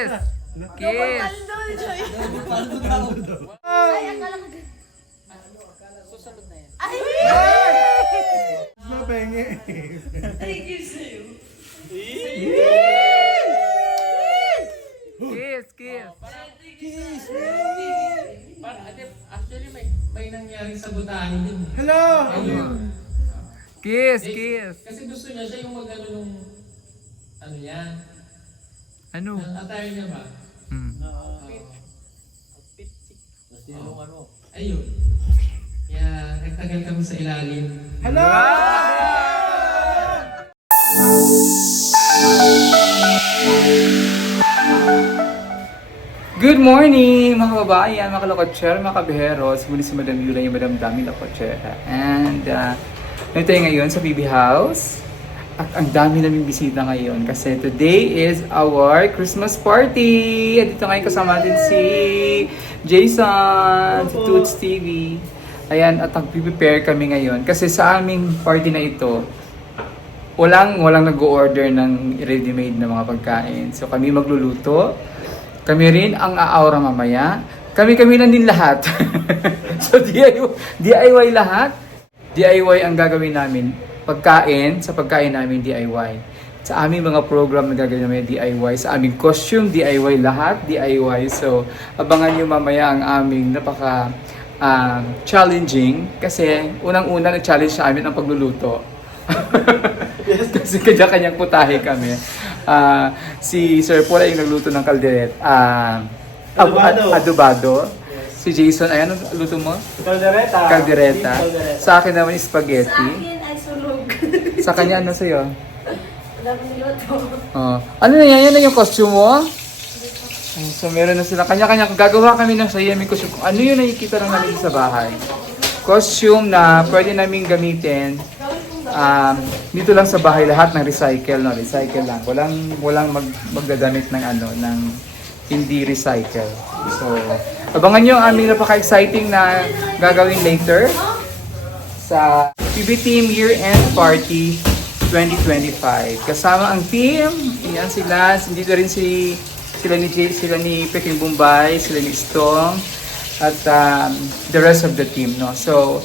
Kiss! Kiss! Ay, akala ko din. Susunod na yan. Ay! Mapenge. Ay, kiss sa'yo. Kiss! Kiss! Actually, may nangyaring sabotahin din. Hello! Kiss! Kiss! Kasi gusto niya siya yung mag-ano nung... Ano yan? Ano? Ang attire niya ba? Hmm. Ayun. Kaya nagtagal kami sa ilalim. Hello! Good morning mga kababayan, mga kalokotser, mga kabiheros. Muli si Madam Yula, yung Madam Dami Lokotsera. And nandito tayo ngayon sa BB House. At ang dami naming bisita ngayon kasi today is our Christmas party. At dito ngayon kasama natin si Jason, si Toots TV. Ayan, at nag-prepare kami ngayon kasi sa aming party na ito, walang nag-order ng ready-made na mga pagkain. So kami magluluto. Kami rin ang aaura mamaya. Kami lang din lahat. So DIY lahat. DIY ang gagawin namin. Sa pagkain namin DIY. Sa aming mga program na gagawin namin DIY. Sa aming costume DIY lahat. DIY. So abangan nyo mamaya ang aming napaka challenging. Kasi unang-una nag-challenge sa amin ang pagluluto. Kasi kanya-kanyang putahe kami. Si Sir Paul ay nagluto ng adobado. Si Jason, ayan, ang luto mo? Caldereta. Sa akin naman spaghetti. Sa akin ay sulog. Sa kanya ano sa'yo? Dapat niluto. Ano na yan? Yan na yung costume mo? So meron na sila. Kanya-kanya. Gagawa kami ng sayaming costume. Ano yun nakikita lang namin sa bahay? Costume na pwede naming gamitin. Dito lang sa bahay lahat ng recycle, no? Recycle lang. Walang magdadamit ng ng hindi recycle. So, abangan nyo ang aming napaka-exciting na gagawin later sa PB Team Year-End Party 2025. Kasama ang team, yan sila. Dito rin sila ni Peking Bombay, sila ni Stong, at the rest of the team, no? So,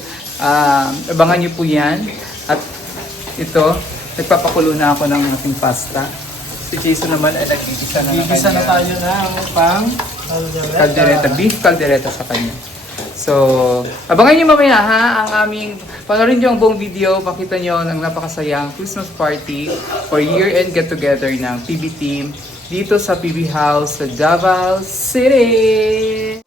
abangan nyo po yan. At ito, nagpapakulo na ako ng ating pasta. Si Jason naman ay nagigisa na ng Gigisa na tayo na pang caldereta, beef caldereta sa kanya. So, abangan nyo mamaya ha, ang aming, panoorin nyo ang buong video, pakita nyo ng napakasayang Christmas party or year-end get-together ng PB Team dito sa PB House sa Davao City!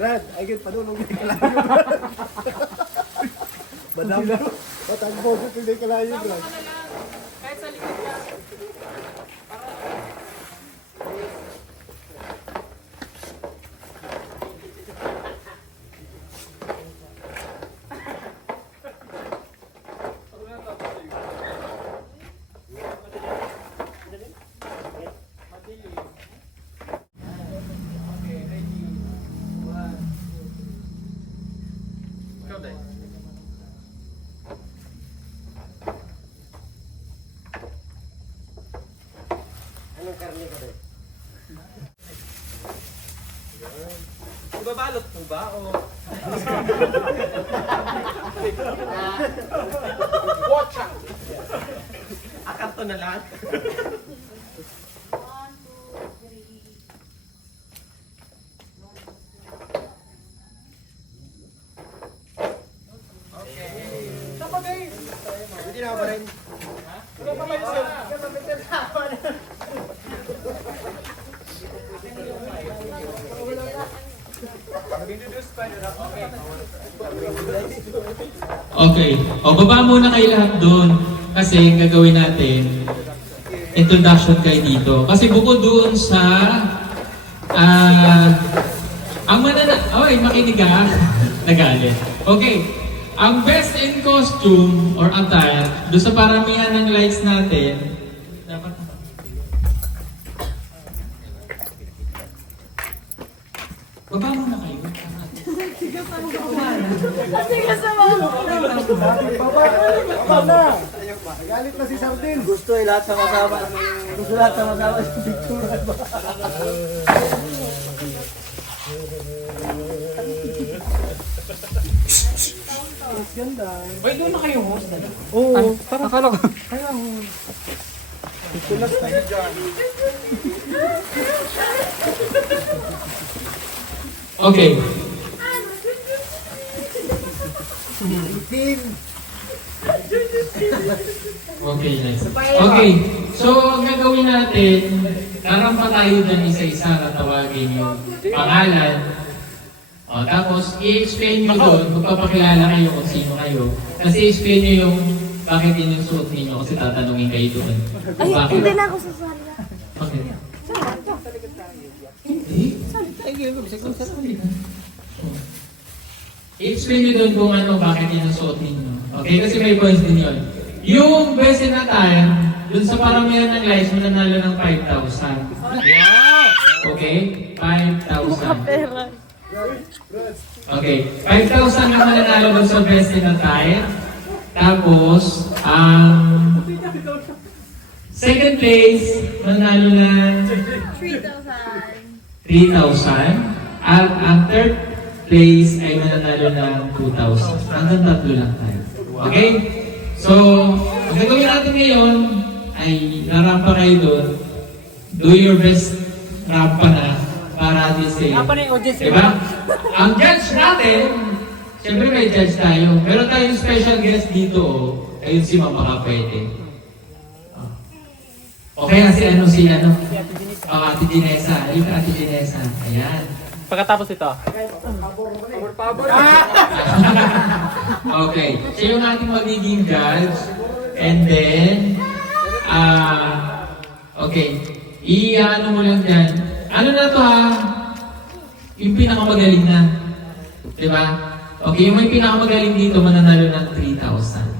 Brad, ay ganit pa doon. Madam, patagpo ko hindi ka layo, Brad. Kahit sa likod lang. Anong karne ka doon? Babalot po ba? O... Akarto na lang. Hindi na ba rin? Okay. O, baba muna kayo lahat doon. Kasi yung gagawin natin, introduction kayo dito. Kasi bukod doon sa... ang makinig ka. Nagalit. Okay. Ang best in costume or attire, doon sa paramihan ng likes natin, dapat baba muna kayo. Baba na! Galit na si Sardin. Gusto eh, lahat sama-sama. Gusto lahat sama-sama sa picture. Wait, doon na kayo host. Oo, Akala ko. tulas tayo dyan. Okay. Team. Okay, nice. Okay, so ang gagawin natin, tarampa tayo dyan isa-isa na tawagin yung pangalan. O, tapos, i-explain nyo doon, magpapakilala kayo kung sino kayo. Kasi i-explain nyo yung bakit yun yung suot ninyo kasi tatanungin kayo doon. Ay, Bakit? hindi na ako sasali. Bakit? Hindi. I-explain nyo doon kung ano, bakit yun ang suot ninyo. Okay, kasi may points din yun. Yung best in attire, dun sa paramihan ng likes, mananalo ng 5,000. Okay? 5,000. Pera. Okay. 5,000 ang mananalo dun sa best in attire. Tapos, second place, mananalo ng 3,000. 3,000. At ang third place ay mananalo ng 2,000. Hanggang tatlo lang tayo. Okay? So, ang gagawin natin ngayon ay narampa kayo doon. Do your best rampa na para at least diba? Ang judge natin, siyempre may judge tayo. Pero tayong special guest dito, ayun si Mama Kapwede. Okay na si Ate Ginesa. Ayun ka, Ate Ginesa. Ayan. Pagkatapos ito. Okay. Siya yung ating magiging judge. And then, okay. I-ano mo lang dyan. Ano na to ha? Yung pinakamagaling na. Diba? Okay, yung may pinakamagaling dito, mananalo ng 3,000.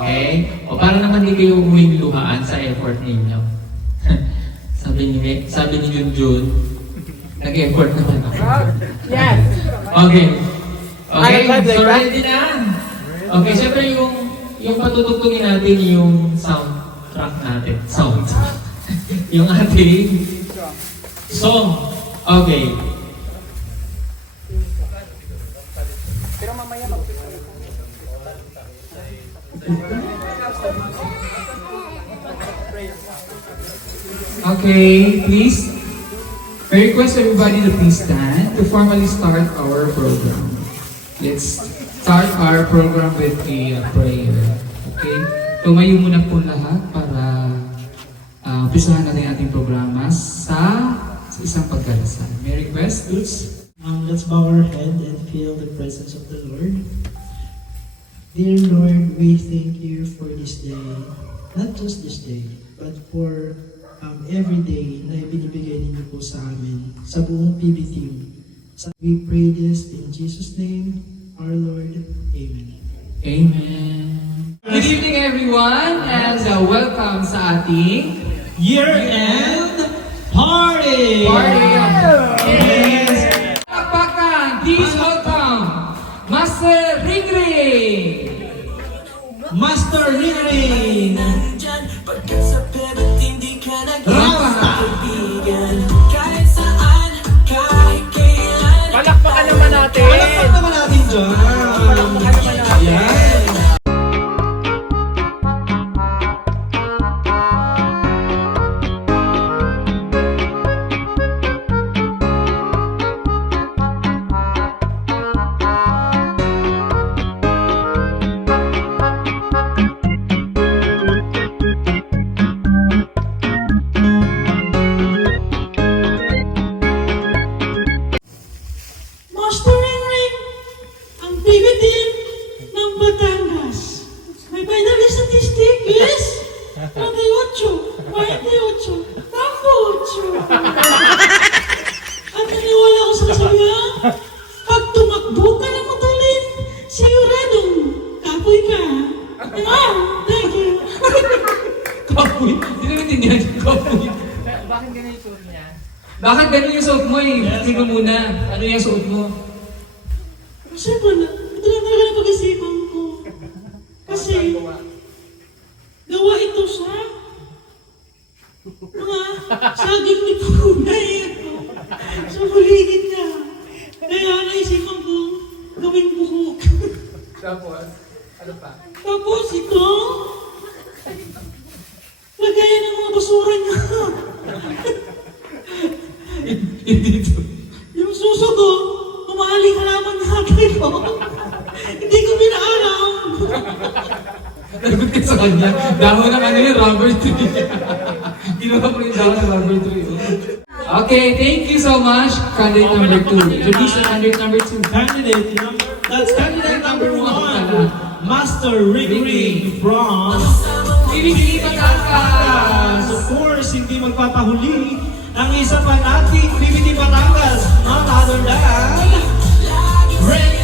Okay? O para naman di kayo umuwing luhaan sa effort ninyo. sabi ni Junjun, nag-effort naman ako. Yes! Okay. Okay, Like so that? ready na? Okay, syempre yung patutugtugin natin yung soundtrack natin. Sound. Yung ating song. Okay. Okay, please. I request everybody to please stand to formally start our program. Let's start our program with a prayer. Okay? Tumayo muna po lahat para umpisahan natin ang ating programa sa isang pagdarasal. May request, please? Let's bow our head and feel the presence of the Lord. Dear Lord, we thank you for this day. Not just this day, but for every day na ibinibigay ninyo po sa amin, sa buong PB team. We pray this in Jesus' name, our Lord. Amen. Amen. Good evening everyone and welcome sa ating Year-end party! Yes! Palakpakan, please welcome Master Ringring! Master Ringring! Rapa! Palakpakan Kapoy? Hindi naman tindihan yung kapoy. Bakit ganun yung suot niya? Bakit ganun yung suot mo eh? Tingnan muna. Ano yung suot mo? Siyempre, ito lang talaga na pag-isipan ko. Kasi, gawa ito sa mga saging ni Pakunay. Sa paligid niya. Kaya naisipan ko, gawin buhok. Tapos, ano pa? Tapos ito, lagayan ng mga basura niya. Hindi to. Yung suso ko, umaling halaman natin ko. Hindi ko pinaalam. Nagot ka sa kanya. Dahon ng ano yung rubber tree. Ginawa ko yung dahon ng rubber tree. Okay, thank you so much. Candidate number 2. Introduce the candidate number 2. That's candidate number 1. Master Rick from PBT Batangas! Of course, hindi magpapahuli ang isa pa nating PBT Batangas, none other than Rick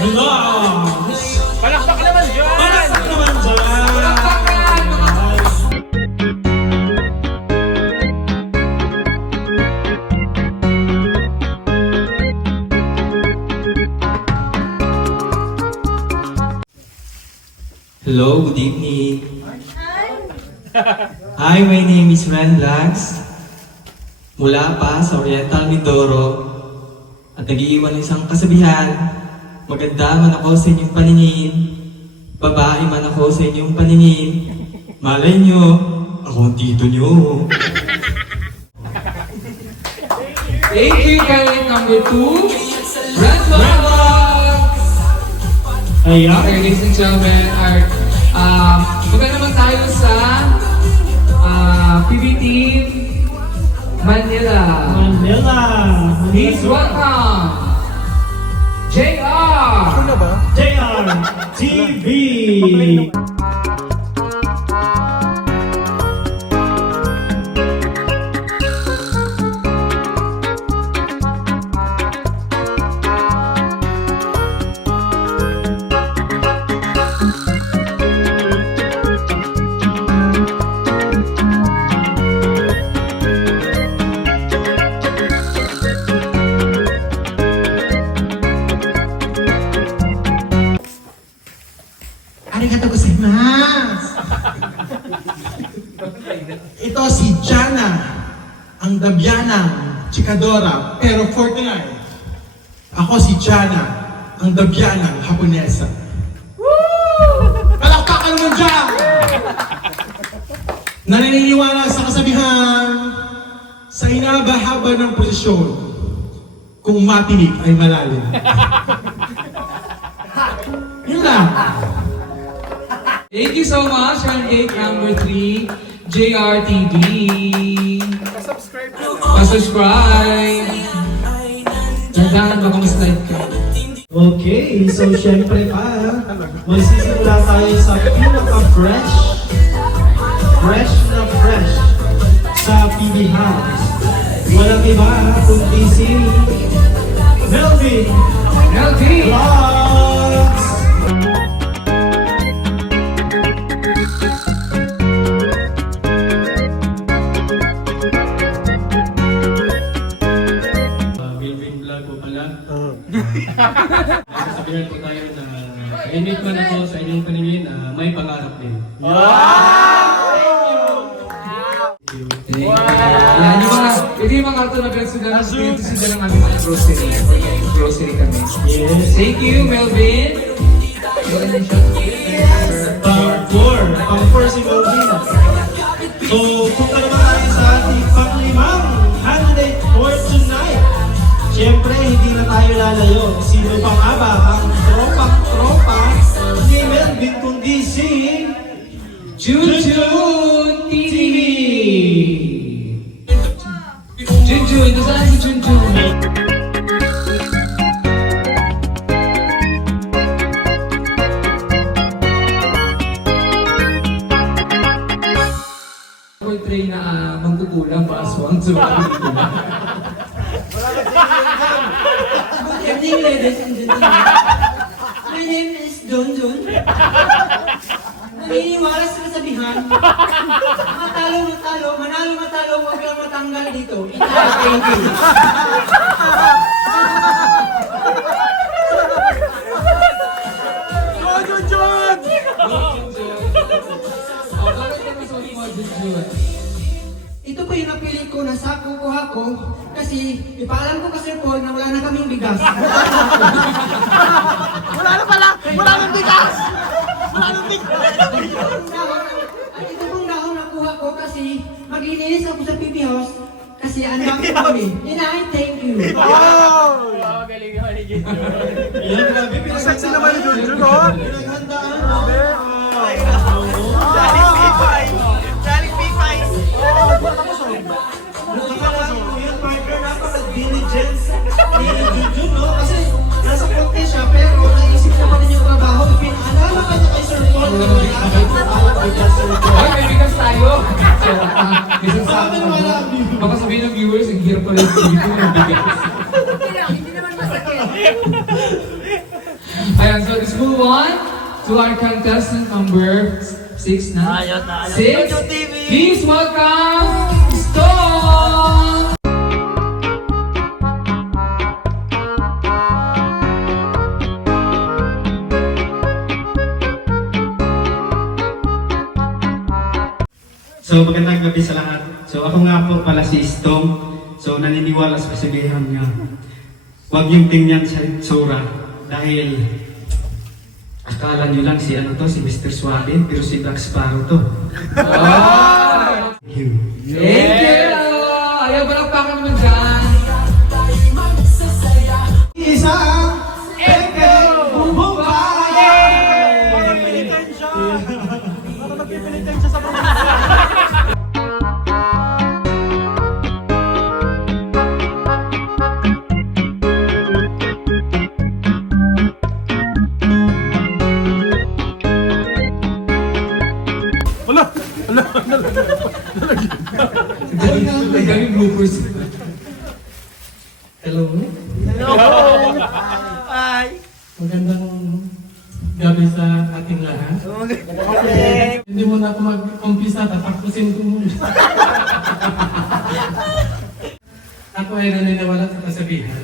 Vlogs! Palakpak naman dyan! Palakpak naman dyan! Palakpakan, mga Hello, good evening. Hi, my name is Ren Vlogs. Mula pa sa Oriental Mindoro at nag-iiwan ng isang kasabihan. Maganda man ako sa inyong paningin, babae man ako sa inyong paningin. Malay nyo, ako ang tito nyo. Thank you, candidate number 2. Red Vlogs! Ayan. Okay, ladies and gentlemen, punta naman tayo sa PBT Manila. Manila. Please welcome JR! JR TV. Arigatou gozaimasu! Ito si Jana, ang Dabianang Chikadora, pero 49. Ako si Jana, ang Dabianang Haponesa. Palakpakan mo dyan! Naniniwala sa kasabihan, sa inabahaba ng posisyon, kung matinik ay malalim. Yun lang. Thank you so much, candidate number 3, JRTV. Pa-subscribe. Dandahan baka mas-like ka. Okay, so syempre pa, magsisimula tayo sa pinaka-fresh sa PB House. Walang iba kundi si Melvin LT! Vlogs! Melvin Vlog po pala. Sabihan po tayo na init man ako sa inyong paningin, may pangarap din. Yan, yung mga karton na pinagsudan ng aming mga grocery. Grocery kami. Thank you, Melvin. Pang-4 si Melvin. So, punta naman tayo sa ating pang-limang candidate for tonight. Siyempre, hindi na tayo lalayo. Sino pa nga ba ang tropang-tropa ni Melvin kundi si Junjun TV! Junjun, nasaan si Junjun? Ako'y train na mangkukulang pa aswang sa mga pelikula. Good evening, ladies and gentlemen. My name is Junjun. naniniwala sa kasabihan, matalo, manalo, huwag lang matanggal dito. Thank you. Oh, bakit ka masuot mo, Jun? Ito po yung napili ko na sa kukuha ko kasi ipaalam ko kay Sir Paul na wala na kaming bigas. Wala na pala! Wala nang bigas! Wala nang bigas! At ito pong dahon nakuha ko kasi maglilinis ako sa PB House kasi anak ko kami. Inay, thank you. Wow! Galing naman ni Jun. Yan, grabe. Sexy naman ni Junjun, oh! Pinaghandaan. Yan, partner, napaka-diligence ni Junjun, no? Kasi nasa contest siya, pero naisip niya pa rin yung trabaho. Ipinaalala ka niya kay Sir Paul na wala kang bigas, Sir Paul. Ay, may bigas tayo! Kasi sa Sabi ng wala ang bigas. baka sabihin ng viewers, ang hirap pala yung dito ng bigas. Hindi naman masakit. Ayan, so let's move on to our contestant number 6 na. Six. Please welcome Stone! So magandang gabi sa lahat. So ako nga po pala si Stong. So naniniwala sa kasabihan niya. Huwag yung tingnan sa itsura. Dahil akala niyo lang si ano to, si Mr. Suave, pero si Black Sparrow to. Oh! Thank you. Thank you! Ayaw ba lang pa naman dyan? Isang Eke Bumbay! Parang penitensya! Parang nagpipinitensya sa mga... Ang daming bloopers. Hello? Magandang gabi sa ating lahat. Hindi muna ako mag-umpisa, tatapusin ko muna. Ako ay naniniwala sa kasabihan.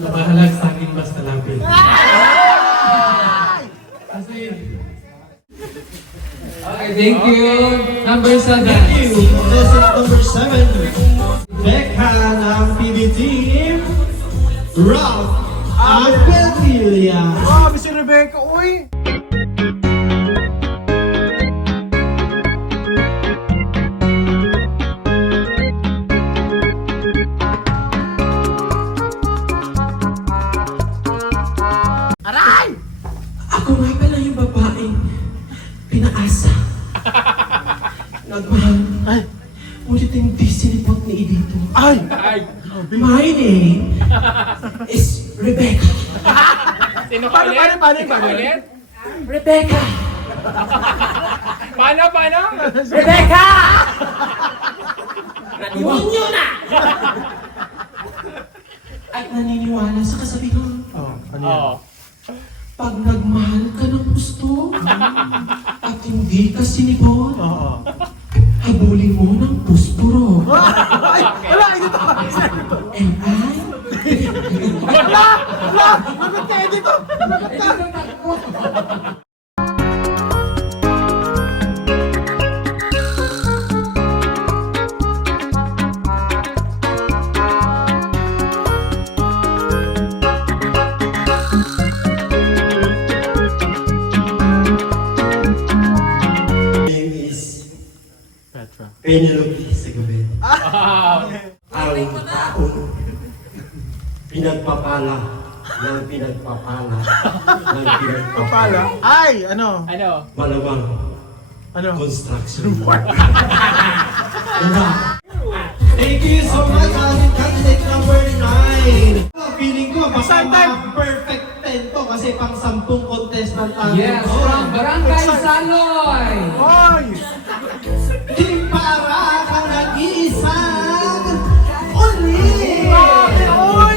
Bahalag sa akin basta lapit. Kasi, Okay, thank you. Number 7. Contestant number 7, Becca ng PB Team, Ralph Apelia. Grabe si Rebecca, uy! ako nga pala yung babaeng pinaasa. Nagmahal. Ay! Ngunit hindi sinipot ni Edito. Ay! My name is Rebecca. Sino ka Paano, ulit? paano? Ikaw ulit? Rebecca! Paano? Rebecca! Iwan niyo na! At naniniwala sa kasabihan, Oh, ano yan? Oo. pag nagmahal ka ng gusto at hindi ka sinipon, Oo. habulin mo ng puspuro. Ay! Wala! Edito! And I... Wala! Lagot ka, Edito! Lagot ka! Name is Penelope Segovia. Ang taong pinagpapala ng pinagpapala ng pinagpapala. Ay! Ano? Ano? Malawang Ano? construction. Thank you so much, ating candidate number 9. Feeling ko, baka perfect 10 to kasi pang 10 contestant tayo. Yes, from Barangay Saloy! Hoy! Di para ka nag-iisang ulit! Hoy!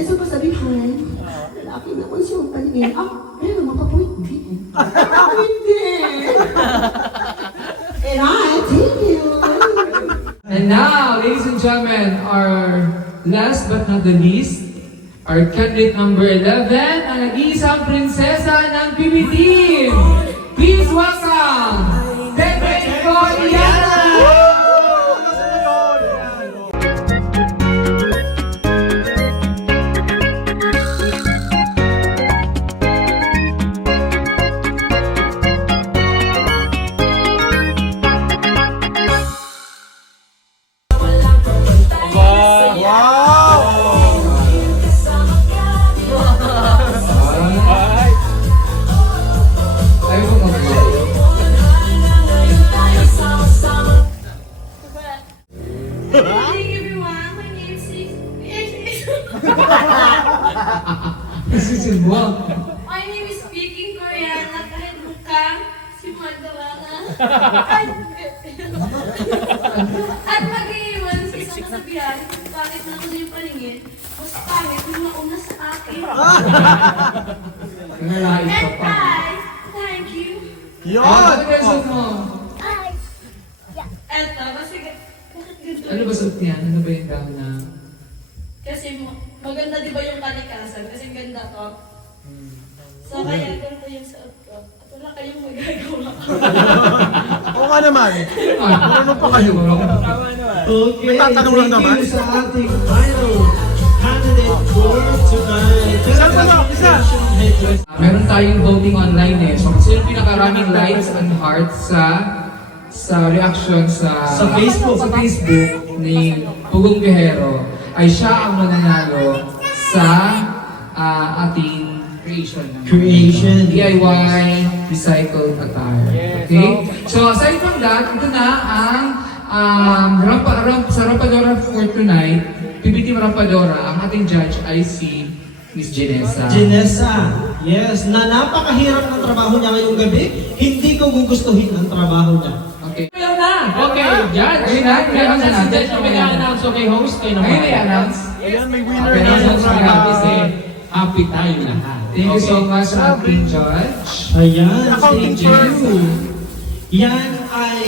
isa pasabihan, lalaki naman siyang paningin. Pero mapapwede. Mapapwede. And I thank you. And now, ladies and gentlemen, our last but not the least, our candidate number 11, ang nag-iisang prinsesa ng PB Team. Please welcome, Pepe Coriana! Ayaw ko mag-vlog. Good morning, everyone. My name is This is in vlog. My name is Speaking Korean at kahit mukhang si Magdalena. At mag-iiwan sa isang kasabihan, bakit na ako yung paningin, mas pangit yung nauna sa akin. Nalait ka And pa. I thank you. Ano ba suot mo? Eto, kasi bakit ganito? Ano ba suot niyan? Ano ba yung gown na? Kasi maganda di ba yung kalikasan? Kasi ganda to. So kaya ganito yung suot ko. At wala kayong magagawa. Oo nga naman. Ano pa kayo? Okay, May tatanong lang naman. thank you sa ating final candidate for tonight. Saan ba ba? Isa? Meron tayong voting online eh. So, sino pinakaraming likes and hearts sa reaction sa Facebook ni Pugong Guerrero ay siya ang mananalo sa ating creation ng DIY recycled attire. Okay? So aside from that, ito na ang sa Rampadora for tonight, PBT Rampadora, ang ating judge ay si Miss Janessa. Janessa, yes, na napakahirap ng trabaho niya ngayong gabi. Hindi ko gugustuhin ang trabaho niya. Okay. Ayun na! Okay, judge! Ayun na, Meron na si i-announce judge na may announce okay, host kayo naman. Ayun i-announce. Ayan, may winner Okay, na announce sa na kasi happy tayo lahat. Thank you so much, ating judge. Ayan, Accounting thank firm. you. Yan ay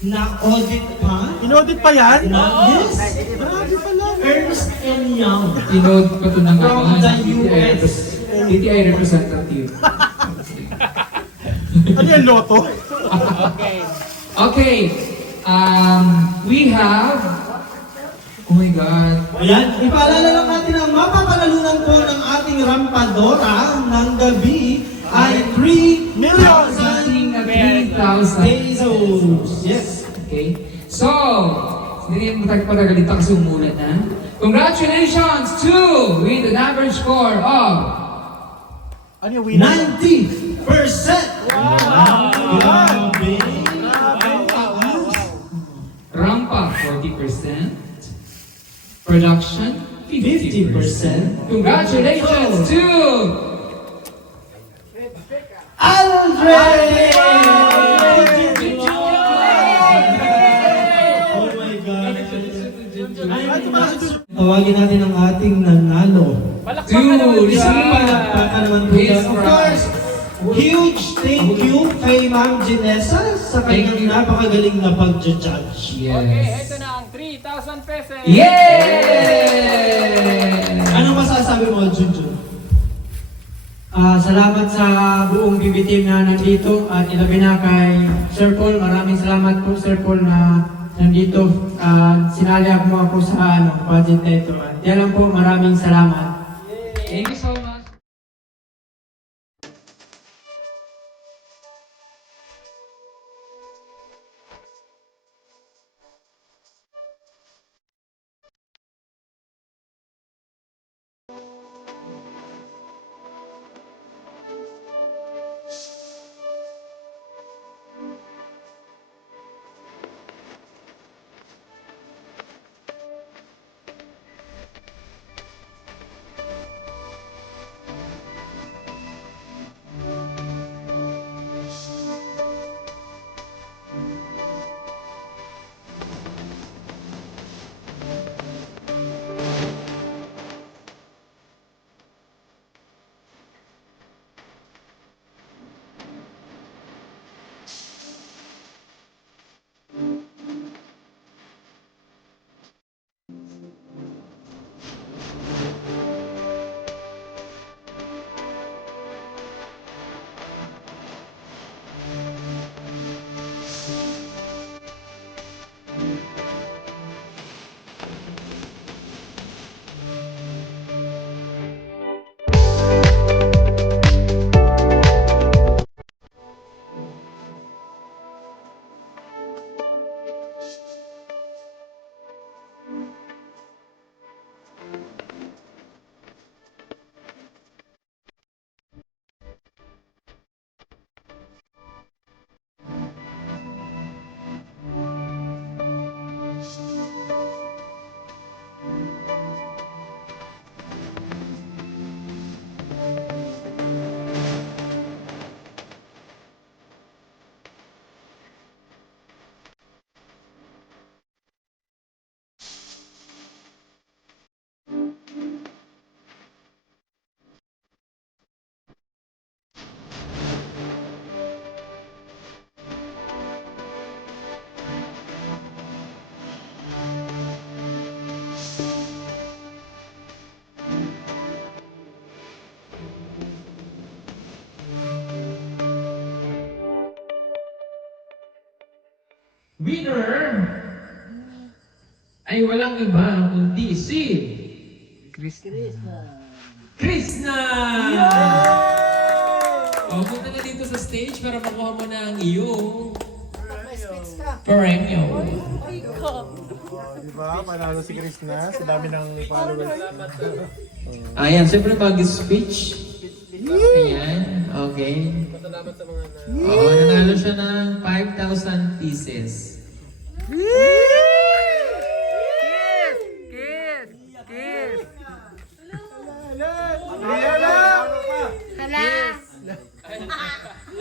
na-audit pa. In-audit pa yan? Yes, Grabe pala. Ernst & Young. Tinod pa ito ng From the TTI representative. Ano yan, loto? Okay. We have... Oh my God. Ayan, ipaalala lang natin ang mapapanalunan po ng ating Rampadora ng gabi ay 3 million Ating na 3,000. pesos. Yes. Okay. So, hindi mo tayo palagalita kasi umulan na. Congratulations to with an average score of Ano yung winner? 90%! Wow! Grabe! Rampa 40%, production 50%. Congratulations to Andre! Oh my God! Tawagin natin ang ating nanalo. Palakpakan naman po yan. Of course, huge thank you kay Ma'am Janessa sa kanyang napakagaling na pag-judge. Yes. Ito na ang 3,000 pesos! Yay! Anong masasabi mo, Junjun? Salamat sa buong PB team na nandito at ilabi na kay Sir Paul. Maraming salamat po Sir Paul na nandito. Sinali ako sa budget na ito. At yan lang po, maraming salamat. Thank you so much. winner ay walang iba kundi si Krishna! O, punta na dito sa stage para makuha mo na ang iyong premyo. Diba? Panalo si Krishna. Sa dami ng followers. Ayan, siyempre mag-speech. Ayan, okay. Oo, nanalo siya ng 5,000 pieces.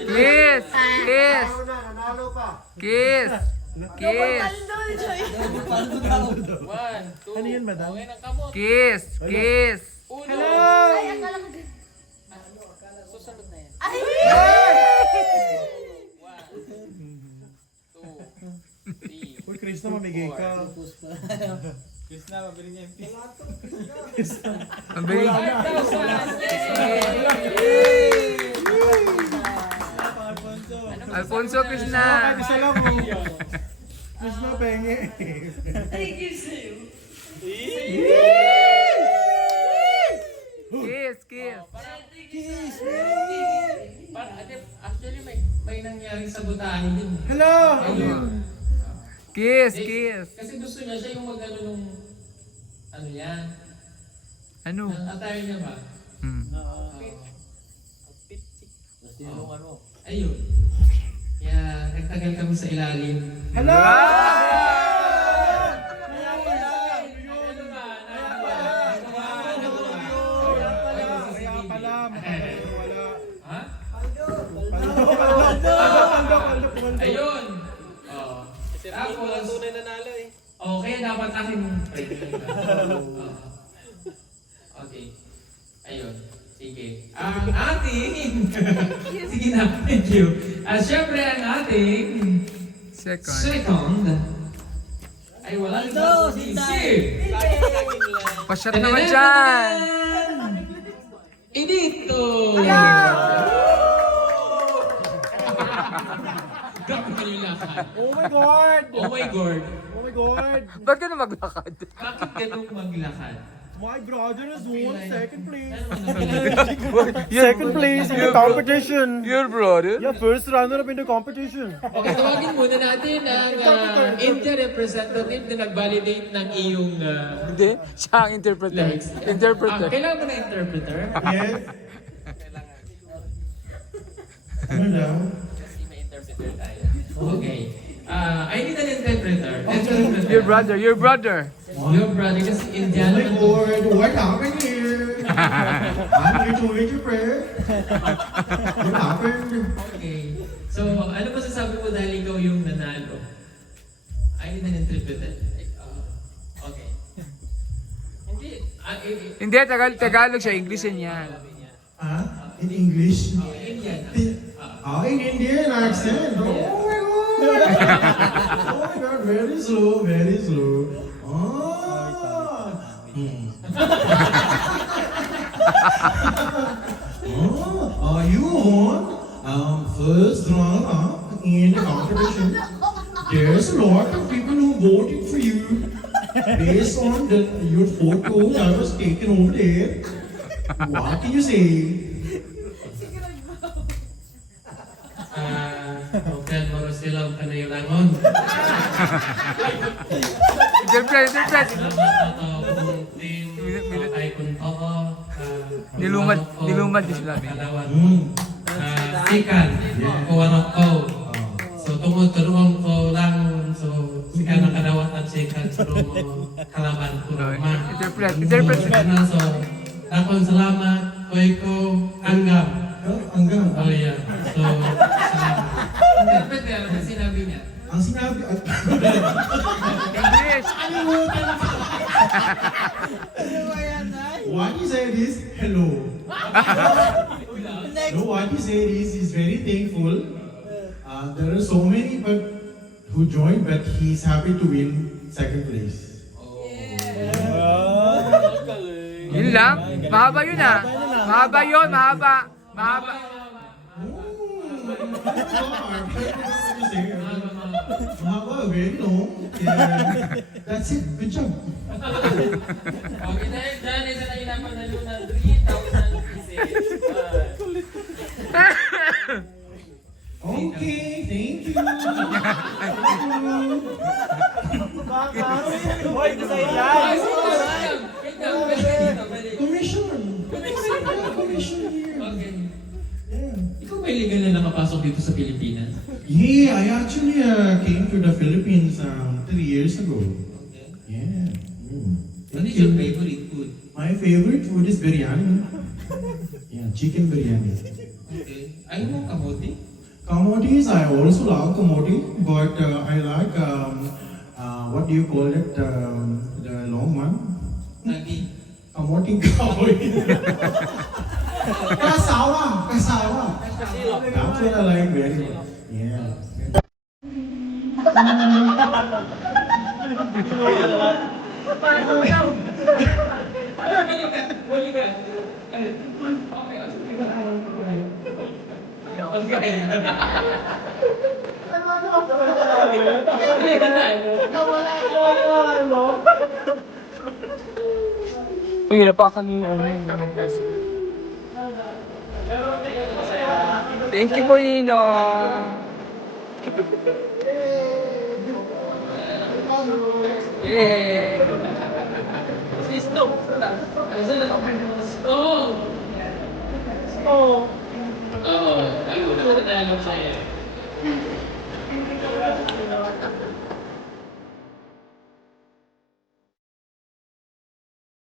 Kiss! Kiss! Nanalo pa. Kiss! Kiss! Ano yun, madam? Kiss! Kiss! Uy, Krishna, mamigay ka. Ang bilis. Alfonso Krishna! Kahit isa lang mo. Krishna, penge. Thank you sa'yo. Kiss! Kiss! Actually, may nangyari sa butahe din. Hello! Kiss! Kiss! Kasi gusto niya siya yung mag-ano nung, ano yan, Ano? ang attire niya ba? Hmm. Ayun. Kaya nagtagal kami sa ilalim. Hello! Kaya pala, wala. Ha? Ayun! Ayun! Oo. Tapos, okay, dapat akin okay. Ayun. Sige. Ang ating... Sige na, thank you. Siyempre, ang ating second ay wala ito si Pasyat naman dyan! Edito! Grabe ka yung lakad. Oh my God! Oh my God. Oh my God! Ba't ka na maglakad? Bakit ganun maglakad? My brother is won second place. Second Second place in the competition. Your brother? Yeah, first runner up in the competition. Okay, tawagin muna natin ang India representative na nag-validate ng iyong Hindi, siya ang interpreter. legs. Interpreter. Kailangan mo na interpreter? Yes. Ano daw? Kasi may interpreter tayo. Okay. I need an interpreter. Your brother, your brother. Your brother kasi Indian. Oh my God, what happened here? I'm here to read your prayer. What happened? Okay. So, ano masasabi mo dahil ikaw yung nanalo? I need an interpreter. Okay. Hindi. Hindi, Tagalog siya, English yan. In English? Indian. In Indian accent. Oh my God. Oh my God, very slow, very slow. You won first runner up in the competition. There's a lot of people who voted for you based on your photo that was taken over there. What can you say? Okay, moros silaw ka na yung langon. Interpret. Ay kung oo. Nilumad din sila. Sikan, kuwarok ko. So tumutulungan ko lang. So sikan ang kadawat at sikan sa mo kalaban ko. Interpret. So, akong salamat. Koy ko anggam. Hanggang. Oh yeah. So, salamat. Interpret yan ang sinabi niya. Ang sinabi English. What he said is hello. No, what he said is very thankful. There are so many who joined, but he's happy to win second place. Yun lang. Mahaba yun ah. Mahaba yun, mahaba. Mahaba. Oh, Mahaba, very long. Yeah. That's it. Good job. Okay, dahil dyan, isa na yung napanalo ng 3,000 pieces. Okay, thank you. Boy, design Ay, yan! sige lang. Wait lang, pwede dito, pwede dito. Commission. Commission here. Okay. Yeah. Ikaw ba illegal na nakapasok dito sa Pilipinas? Yeah, I actually came to the Philippines 3 years ago. Okay. Yeah. What is your favorite food? My favorite food is biryani. Yeah, chicken biryani. Okay. Ayaw mo kamote? Kamotis, I also love kamote, but I like what do you call it? The long one. Lagi. Kamote kahoy. Kasawa, kasawa. That's what I like very much. Yeah. Uy, napakan niyo. Thank you po, Nino. Yay! Stop! Stop! Oo, ayaw na sa dialogue sa'yo.